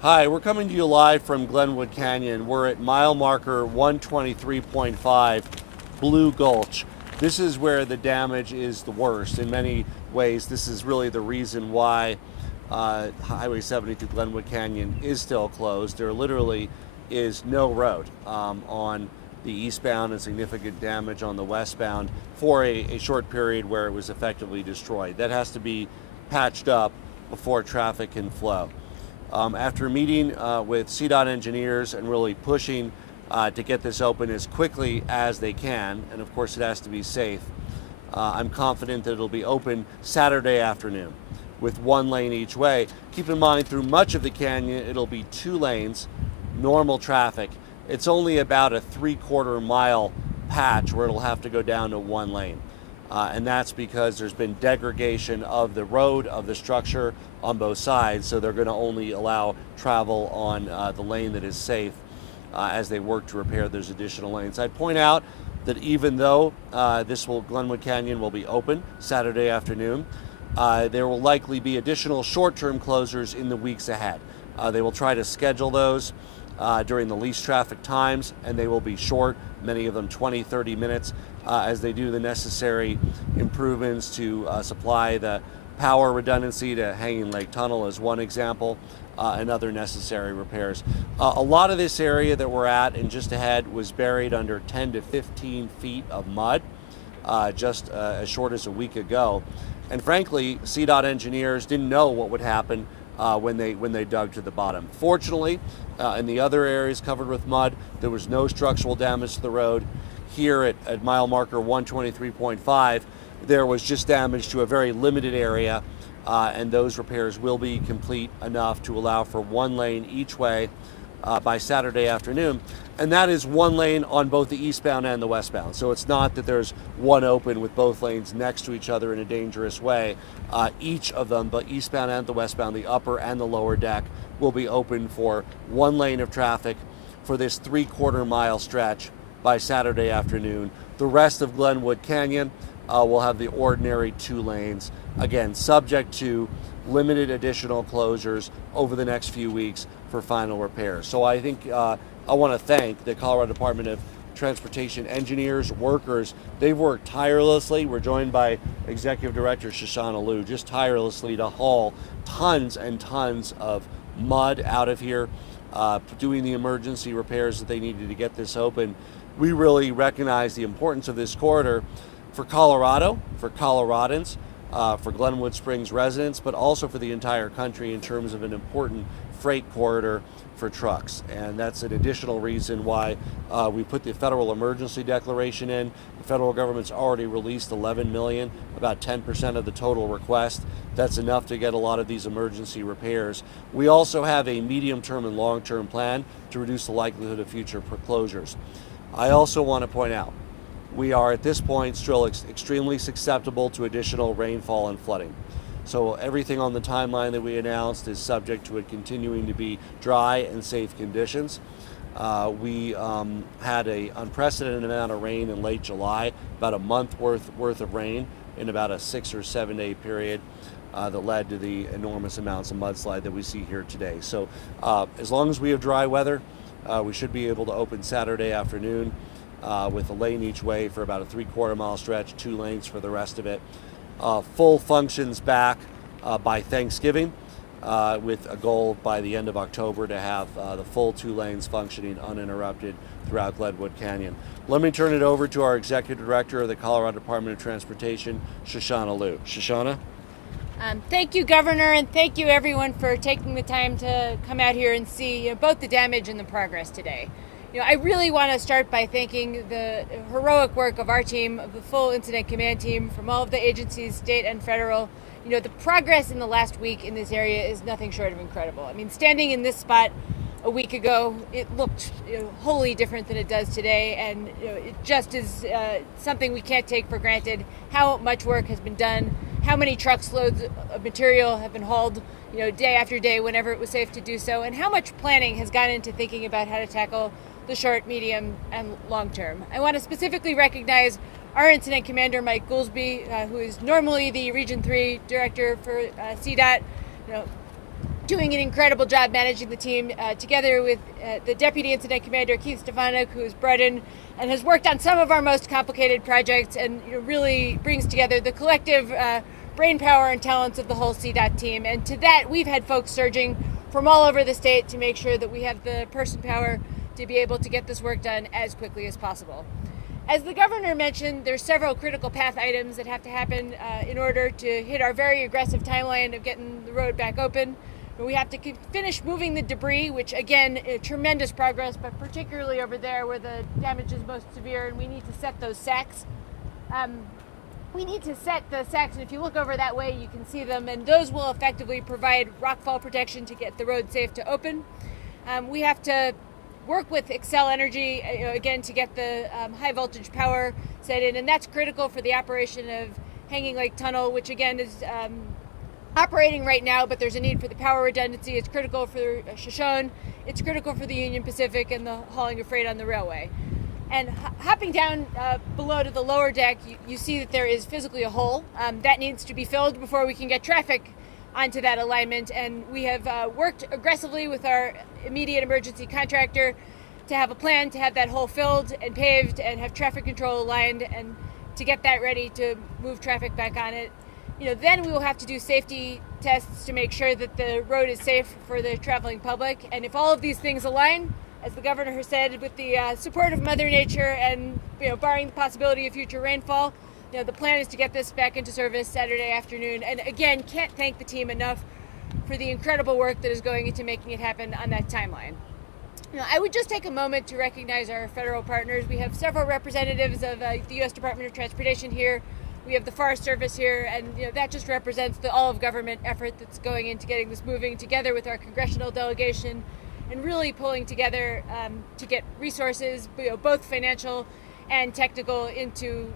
Hi, we're coming to you live from Glenwood Canyon. We're at mile marker 123.5 Blue Gulch. This is where the damage is the worst. In many ways, this is really the reason why Highway 70 through Glenwood Canyon is still closed. There literally is no road on the eastbound and significant damage on the westbound for a short period where it was effectively destroyed. That has to be patched up before traffic can flow. After meeting with CDOT engineers and really pushing to get this open as quickly as they can, and of course it has to be safe, I'm confident that it'll be open Saturday afternoon with one lane each way. Keep in mind, through much of the canyon, it'll be 2 lanes, normal traffic. It's only about a 3/4 mile patch where it'll have to go down to 1 lane. And that's because there's been degradation of the road, of the structure on both sides, so they're going to only allow travel on the lane that is safe as they work to repair those additional lanes. I'd point out that even though Glenwood Canyon will be open Saturday afternoon, there will likely be additional short-term closures in the weeks ahead. They will try to schedule those during the least traffic times, and they will be short, many of them 20, 30 minutes, as they do the necessary improvements to supply the power redundancy to Hanging Lake Tunnel as one example, and other necessary repairs. A lot of this area that we're at and just ahead was buried under 10 to 15 feet of mud just as short as a week ago. And frankly, CDOT engineers didn't know what would happen when they dug to the bottom. Fortunately, in the other areas covered with mud, there was no structural damage to the road. Here at mile marker 123.5, there was just damage to a very limited area, and those repairs will be complete enough to allow for 1 lane each way by Saturday afternoon. And that is 1 lane on both the eastbound and the westbound. So it's not that there's one open with both lanes next to each other in a dangerous way. Each of them, the eastbound and the westbound, the upper and the lower deck, will be open for 1 lane of traffic for this 3/4 mile stretch by Saturday afternoon. The rest of Glenwood Canyon will have the ordinary 2 lanes, again, subject to limited additional closures over the next few weeks for final repairs. So I think I want to thank the Colorado Department of Transportation engineers, workers. They've worked tirelessly. We're joined by Executive Director Shoshana Liu, just tirelessly to haul tons and tons of mud out of here, doing the emergency repairs that they needed to get this open. We really recognize the importance of this corridor for Colorado, for Coloradans, for Glenwood Springs residents, but also for the entire country in terms of an important freight corridor for trucks. And that's an additional reason why we put the federal emergency declaration in. The federal government's already released 11 million, about 10% of the total request. That's enough to get a lot of these emergency repairs. We also have a medium-term and long-term plan to reduce the likelihood of future closures. I also want to point out, we are at this point still extremely susceptible to additional rainfall and flooding. So everything on the timeline that we announced is subject to it continuing to be dry and safe conditions. We had an unprecedented amount of rain in late July, about a month worth of rain in about a 6 or 7 day period that led to the enormous amounts of mudslide that we see here today. So as long as we have dry weather, we should be able to open Saturday afternoon with a lane each way for about a 3/4 mile stretch, 2 lanes for the rest of it. Full functions back by Thanksgiving, with a goal by the end of October to have the full 2 lanes functioning uninterrupted throughout Glenwood Canyon. Let me turn it over to our Executive Director of the Colorado Department of Transportation, Shoshana Liu. Shoshana? Thank you, Governor, and thank you everyone for taking the time to come out here and see both the damage and the progress today. I really want to start by thanking the heroic work of our team, of the full incident command team from all of the agencies, state and federal. The progress in the last week in this area is nothing short of incredible. I mean, standing in this spot a week ago, it looked wholly different than it does today, and it just is something we can't take for granted. How much work has been done, how many truckloads of material have been hauled, day after day whenever it was safe to do so, and how much planning has gone into thinking about how to tackle the short, medium, and long term. I want to specifically recognize our incident commander, Mike Goolsby, who is normally the Region 3 director for CDOT. doing an incredible job managing the team, together with the Deputy Incident Commander, Keith Stefanik, who's brought in and has worked on some of our most complicated projects, and really brings together the collective brain power and talents of the whole CDOT team. And to that, we've had folks surging from all over the state to make sure that we have the person power to be able to get this work done as quickly as possible. As the governor mentioned, there's several critical path items that have to happen in order to hit our very aggressive timeline of getting the road back open. We have to finish moving the debris, which again, tremendous progress, but particularly over there where the damage is most severe, and we need to set those sacks. We need to set the sacks, and if you look over that way, you can see them, and those will effectively provide rockfall protection to get the road safe to open. We have to work with Xcel Energy, again, to get the high voltage power set in, and that's critical for the operation of Hanging Lake Tunnel, which again is operating right now, but there's a need for the power redundancy. It's critical for Shoshone, it's critical for the Union Pacific and the hauling of freight on the railway. And hopping down below to the lower deck, you see that there is physically a hole that needs to be filled before we can get traffic onto that alignment. And we have worked aggressively with our immediate emergency contractor to have a plan to have that hole filled and paved and have traffic control aligned and to get that ready to move traffic back on it. Then we will have to do safety tests to make sure that the road is safe for the traveling public. And if all of these things align, as the governor has said, with the support of Mother Nature and barring the possibility of future rainfall, the plan is to get this back into service Saturday afternoon. And again, can't thank the team enough for the incredible work that is going into making it happen on that timeline. I would just take a moment to recognize our federal partners. We have several representatives of the U.S. Department of Transportation here. We have the Forest Service here, and that just represents the all-of-government effort that's going into getting this moving, together with our congressional delegation, and really pulling together to get resources, both financial and technical, into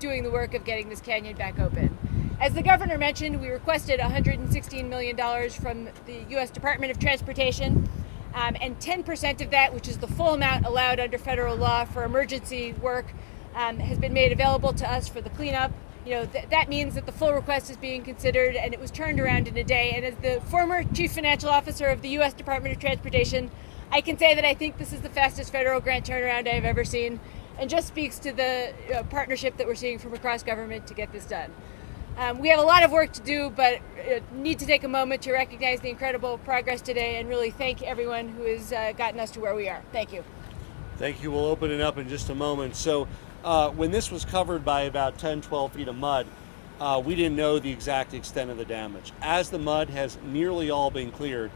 doing the work of getting this canyon back open. As the governor mentioned, we requested $116 million from the U.S. Department of Transportation, and 10% of that, which is the full amount allowed under federal law for emergency work, has been made available to us for the cleanup. That means that the full request is being considered, and it was turned around in a day. And as the former chief financial officer of the U.S. Department of Transportation, I can say that I think this is the fastest federal grant turnaround I've ever seen, and just speaks to the partnership that we're seeing from across government to get this done. We have a lot of work to do, but need to take a moment to recognize the incredible progress today and really thank everyone who has gotten us to where we are. Thank you. Thank you. We'll open it up in just a moment. So when this was covered by about 10-12 feet of mud, we didn't know the exact extent of the damage. As the mud has nearly all been cleared,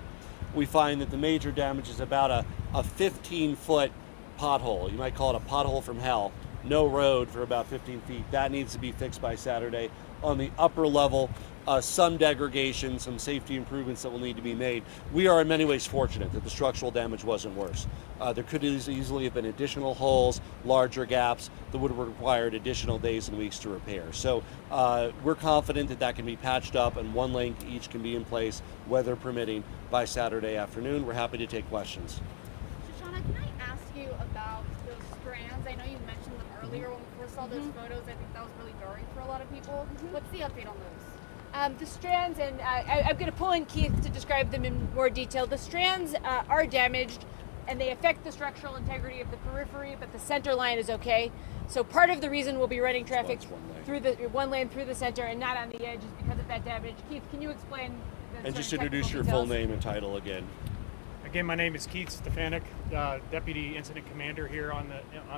we find that the major damage is about a 15-foot pothole. You might call it a pothole from hell. No road for about 15 feet. That needs to be fixed by Saturday. On the upper level, some degradation, some safety improvements that will need to be made. We are in many ways fortunate that the structural damage wasn't worse. There could easily have been additional holes, larger gaps that would have required additional days and weeks to repair. So we're confident that that can be patched up and one lane each can be in place, weather permitting, by Saturday afternoon. We're happy to take questions. Shoshana, can I ask you about those strands? I know you mentioned them earlier when we first saw those photos. I think that was really jarring for a lot of people. What's the update on those? The strands, and I'm going to pull in Keith to describe them in more detail. The strands are damaged, and they affect the structural integrity of the periphery, but the center line is okay. So part of the reason we'll be running traffic through the one lane through the center and not on the edge is because of that damage. Keith, can you explain the And just introduce your full name and title again. Again, my name is Keith Stefanik, Deputy Incident Commander here on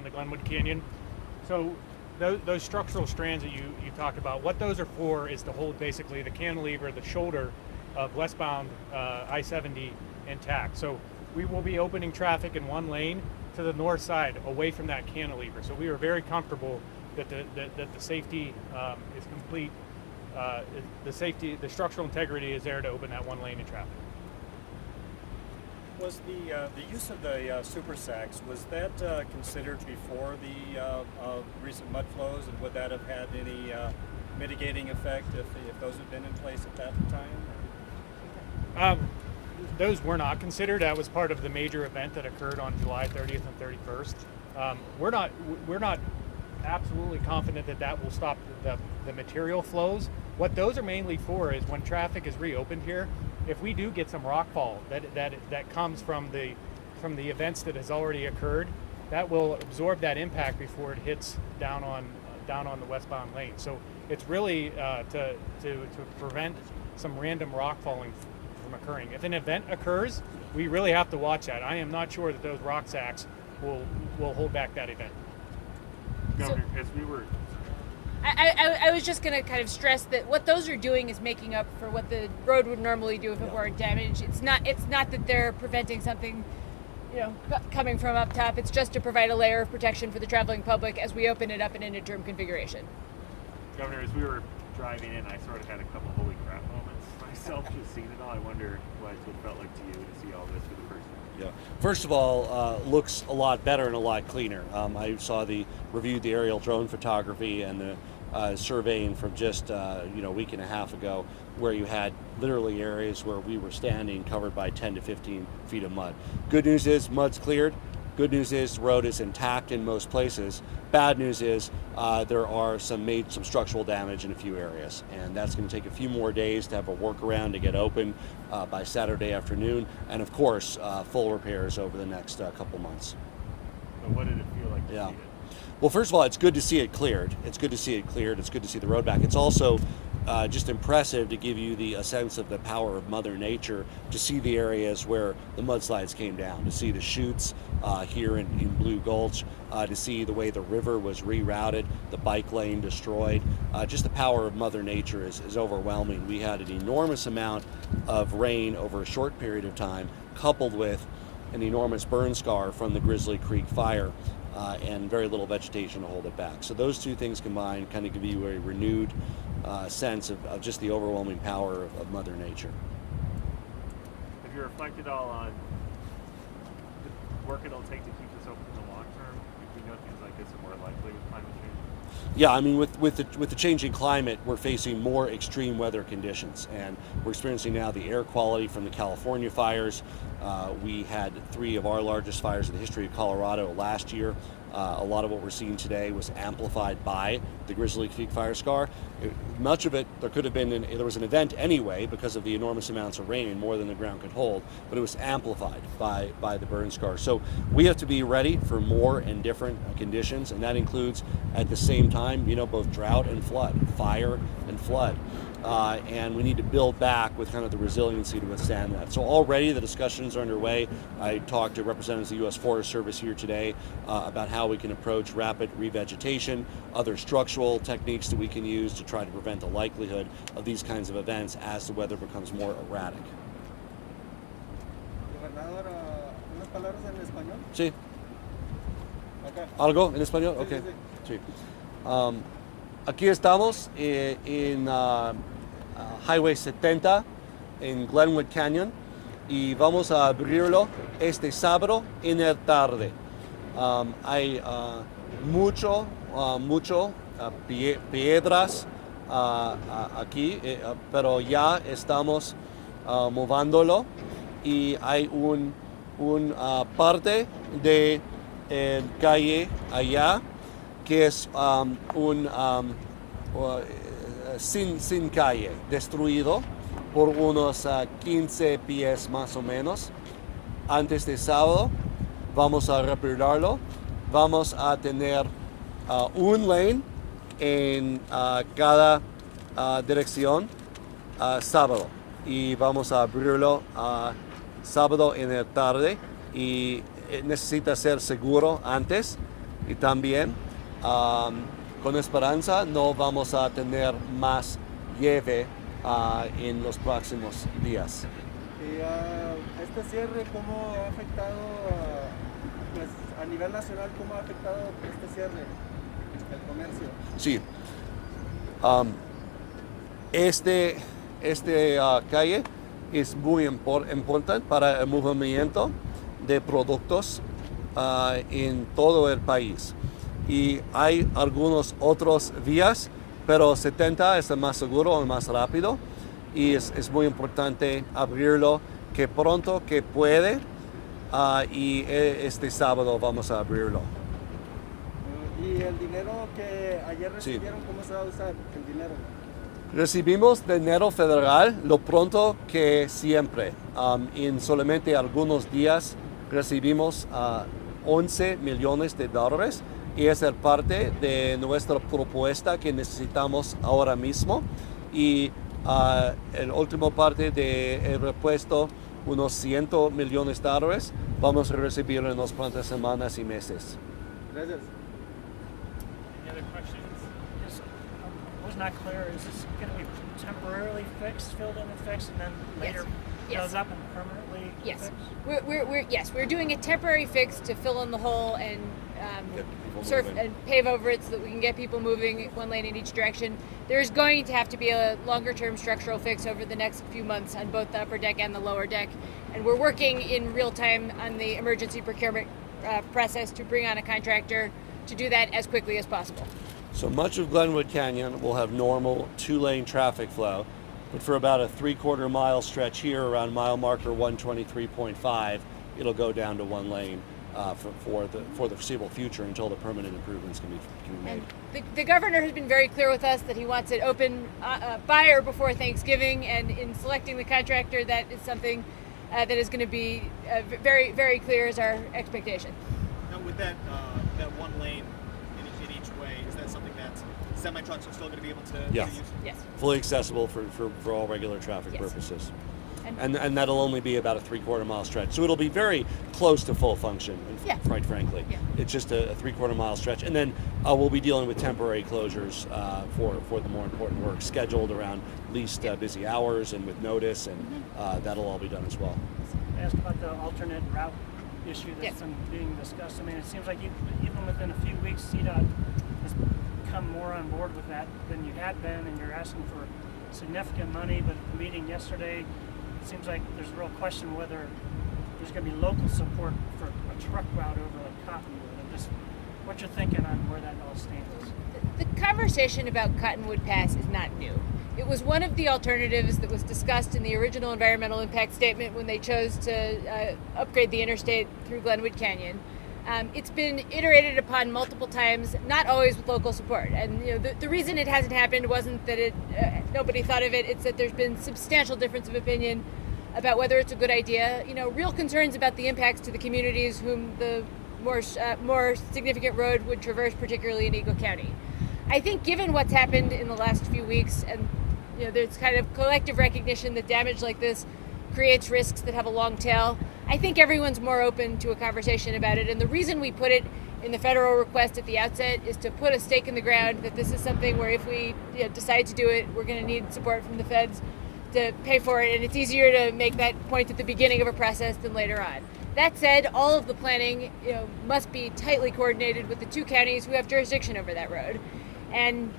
the Glenwood Canyon. So those structural strands that you talked about, what those are for is to hold basically the cantilever, the shoulder of westbound I-70 intact. So we will be opening traffic in one lane to the north side away from that cantilever. So we are very comfortable that the safety is complete. The structural integrity is there to open that one lane of traffic. Was the use of the super sacks, was that considered before the recent mud flows, and would that have had any mitigating effect if those had been in place at that time? Those were not considered. That was part of the major event that occurred on July 30th and 31st. We're not absolutely confident that will stop the material flows. What those are mainly for is when traffic is reopened here, if we do get some rockfall that comes from the events that has already occurred, that will absorb that impact before it hits down on the westbound lane. So it's really to prevent some random rock falling from occurring. If an event occurs, we really have to watch that. I am not sure that those rock sacks will hold back that event. Governor, as we were I was just going to kind of stress that what those are doing is making up for what the road would normally do if it weren't damaged. It's not that they're preventing something, coming from up top. It's just to provide a layer of protection for the traveling public as we open it up in an interim configuration. Governor, as we were driving in, I sort of had a couple holy crap moments myself just seeing it all. I wonder what it felt like to you to see all this for the first time. Yeah. First of all, looks a lot better and a lot cleaner. I reviewed the aerial drone photography and the surveying from just a week and a half ago, where you had literally areas where we were standing covered by 10 to 15 feet of mud. Good news is mud's cleared. Good news is the road is intact in most places. Bad news is there are some structural damage in a few areas, and that's going to take a few more days to have a workaround to get open by Saturday afternoon, and of course full repairs over the next couple months. But what did it feel like to see it? Well, first of all, it's good to see it cleared. It's good to see it cleared. It's good to see the road back. It's also just impressive to give you a sense of the power of Mother Nature, to see the areas where the mudslides came down, to see the chutes here in Blue Gulch, to see the way the river was rerouted, the bike lane destroyed. Just the power of Mother Nature is overwhelming. We had an enormous amount of rain over a short period of time, coupled with an enormous burn scar from the Grizzly Creek fire. And very little vegetation to hold it back. So those two things combined kind of give you a renewed sense of just the overwhelming power of Mother Nature. Have you reflected all on the work it'll take to keep this open in the long term? If we know things like this are more likely with climate change? Yeah, I mean, with the changing climate, we're facing more extreme weather conditions, and we're experiencing now the air quality from the California fires. We had 3 of our largest fires in the history of Colorado last year. A lot of what we're seeing today was amplified by the Grizzly Creek fire scar. Much of it, there was an event anyway because of the enormous amounts of rain, more than the ground could hold, but it was amplified by the burn scar. So we have to be ready for more and different conditions, and that includes at the same time, both drought and flood, fire and flood. And we need to build back with kind of the resiliency to withstand that. So already the discussions are underway. I talked to representatives of the U.S. Forest Service here today about how we can approach rapid revegetation, other structural techniques that we can use to try to prevent the likelihood of these kinds of events as the weather becomes more erratic. Gobernador, unas palabras en español. Sí. Acá. ¿Algo en español? Sí, Ok. sí, sí. Sí. Aquí estamos en Highway 70 en Glenwood Canyon y vamos a abrirlo este sábado en la tarde. Hay mucho piedras aquí, pero ya estamos moviéndolo, y hay un parte de calle allá que es sin calle, destruido por unos 15 pies más o menos. Antes de sábado vamos a repararlo. Vamos a tener un lane en cada dirección sábado, y vamos a abrirlo sábado en la tarde, y necesita ser seguro antes, y también con esperanza no vamos a tener más nieve en los próximos días. Y este cierre, ¿cómo ha afectado, pues, a nivel nacional, cómo ha afectado este cierre, el comercio? Sí. Este calle es muy importante para el movimiento de productos en todo el país. Y hay algunos otros vías, pero 70 es el más seguro, el más rápido, y es muy importante abrirlo que pronto que puede, y este sábado vamos a abrirlo. ¿Y el dinero que ayer recibieron, cómo se va a usar el dinero? Recibimos dinero federal lo pronto que siempre. En solamente algunos días recibimos 11 millones de dólares y es el parte de nuestra propuesta que necesitamos ahora mismo. Y el último parte del repuesto, unos 100 millones de dólares, vamos a recibir en las prontas semanas y meses. Gracias. Any other questions? Just, was not clear. Is this going to be temporarily fixed, filled in and fixed, and then later Yes. goes up and permanently Yes, fixed? we're doing a temporary fix to fill in the hole and Get people surf moving. and pave over it so that we can get people moving one lane in each direction. There's going to have to be a longer-term structural fix over the next few months on both the upper deck and the lower deck, and we're working in real time on the emergency procurement process to bring on a contractor to do that as quickly as possible. So much of Glenwood Canyon will have normal 2-lane traffic flow, but for about a 3/4 mile stretch here around mile marker 123.5, it'll go down to 1 lane for the foreseeable future until the permanent improvements can be made. And the governor has been very clear with us that he wants it open buyer before Thanksgiving, and in selecting the contractor, that is something that is going to be very, very clear as our expectation. Now, with that 1 lane in each way, is that something that semi trucks are still going to be able to Yes. use? Yes. Fully accessible for all regular traffic Yes. purposes. And- And that'll only be about a 3/4 mile stretch. So it'll be very close to full function, Yeah. quite frankly. Yeah. It's just a 3/4 mile stretch. And then we'll be dealing with temporary closures for the more important work scheduled around least busy hours and with notice, and that'll all be done as well. I asked about the alternate route issue that's Yes. been being discussed. I mean, it seems like even within a few weeks, CDOT has come more on board with that than you had been, and you're asking for significant money. But at the meeting yesterday, it seems like there's a real question whether there's going to be local support for a truck route over like Cottonwood. And just what you're thinking on where that all stands. The conversation about Cottonwood Pass is not new. It was one of the alternatives that was discussed in the original environmental impact statement when they chose to upgrade the interstate through Glenwood Canyon. It's been iterated upon multiple times, not always with local support. And the reason it hasn't happened wasn't that nobody thought of it. It's that there's been substantial difference of opinion about whether it's a good idea. Real concerns about the impacts to the communities whom the more significant road would traverse, particularly in Eagle County. I think given what's happened in the last few weeks, and there's kind of collective recognition that damage like this creates risks that have a long tail, I think everyone's more open to a conversation about it. And the reason we put it in the federal request at the outset is to put a stake in the ground that this is something where if we decide to do it, we're going to need support from the feds to pay for it. And it's easier to make that point at the beginning of a process than later on. That said, all of the planning must be tightly coordinated with the 2 counties who have jurisdiction over that road. And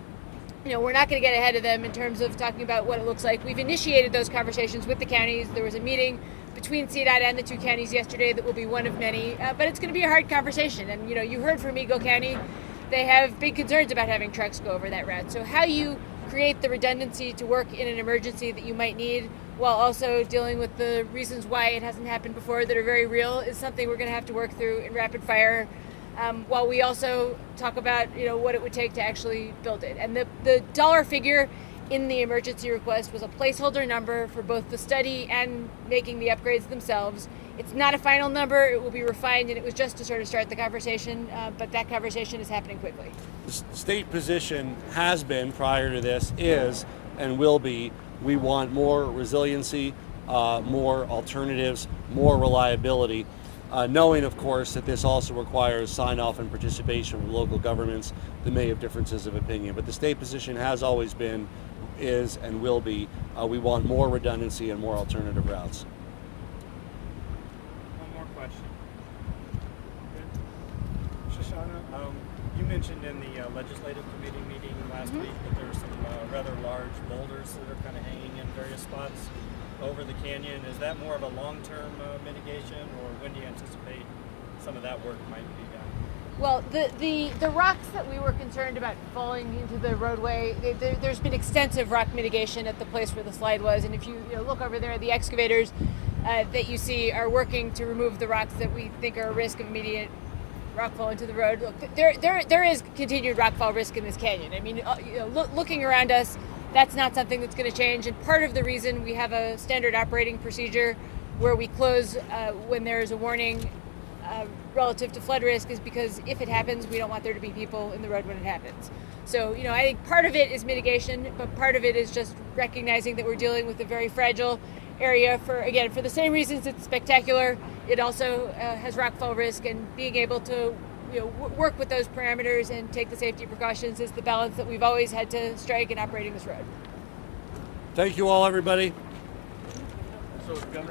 we're not going to get ahead of them in terms of talking about what it looks like. We've initiated those conversations with the counties. There was a meeting between CDOT and the 2 counties yesterday that will be one of many, but it's going to be a hard conversation. And you heard from Eagle County, they have big concerns about having trucks go over that route. So how you create the redundancy to work in an emergency that you might need while also dealing with the reasons why it hasn't happened before that are very real is something we're going to have to work through in rapid fire. While we also talk about what it would take to actually build it. And the dollar figure in the emergency request was a placeholder number for both the study and making the upgrades themselves. It's not a final number, it will be refined, and it was just to sort of start the conversation, but that conversation is happening quickly. The state position has been, prior to this, is and will be, we want more resiliency, more alternatives, more reliability. Knowing, of course, that this also requires sign-off and participation from local governments that may have differences of opinion. But the state position has always been, is, and will be, we want more redundancy and more alternative routes. One more question. Shoshana, you mentioned in the legislative committee meeting last week that there were some rather large boulders that are kind of hanging in various spots over the canyon. Is that more of a long-term mitigation, or when do you anticipate some of that work might be done? Well, the rocks that we were concerned about falling into the roadway, there's been extensive rock mitigation at the place where the slide was, and if you look over there, the excavators that you see are working to remove the rocks that we think are a risk of immediate rockfall into the road. Look, there is continued rockfall risk in this canyon. I mean, looking around us, That's not something that's going to change. And part of the reason we have a standard operating procedure where we close when there's a warning relative to flood risk is because if it happens, we don't want there to be people in the road when it happens. So, I think part of it is mitigation, but part of it is just recognizing that we're dealing with a very fragile area for the same reasons it's spectacular. It also has rockfall risk, and being able to work with those parameters and take the safety precautions is the balance that we've always had to strike in operating this road. Thank you all, everybody. So, Governor.